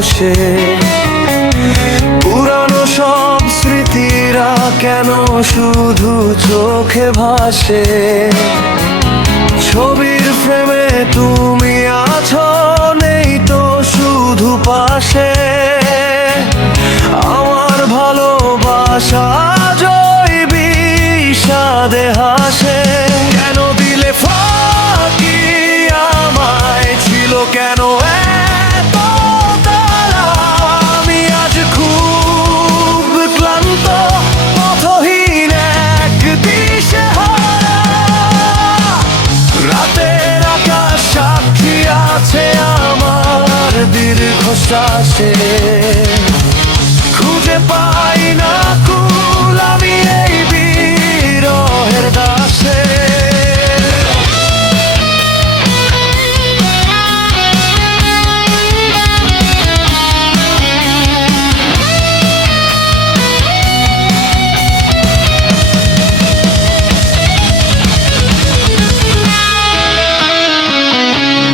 বসে। পুরানো সব স্মৃতিরা কেন শুধু চোখে ভাসে। ছবির ফ্রেমে তুমি আছো, নেই তো শুধু পাশে। আমার ভালোবাসা জয় বিষাদে হাসে। কেন দিলে ফাঁকি আমায়, ছিল কেন এত তাড়া? আমি আজ খুব ক্লান্ত, পথহীন এক দিশেহারা। রাতের আকাশ সাক্ষী আছে আমার দীর্ঘশ্বাসে। খুঁজে পাই না কুল আমি এই বিরহের দাসে।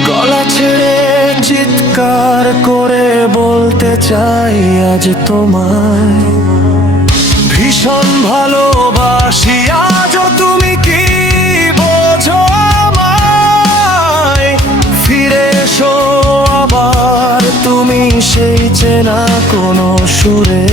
গলা ছেড়ে চিৎকার করে বলতে চাই আজ তোমায়, ভীষণ ভালোবাসি আজও তুমি কি বোঝো আমায়? ফিরে এসো আবার তুমি সেই চেনা কোনো সুরে।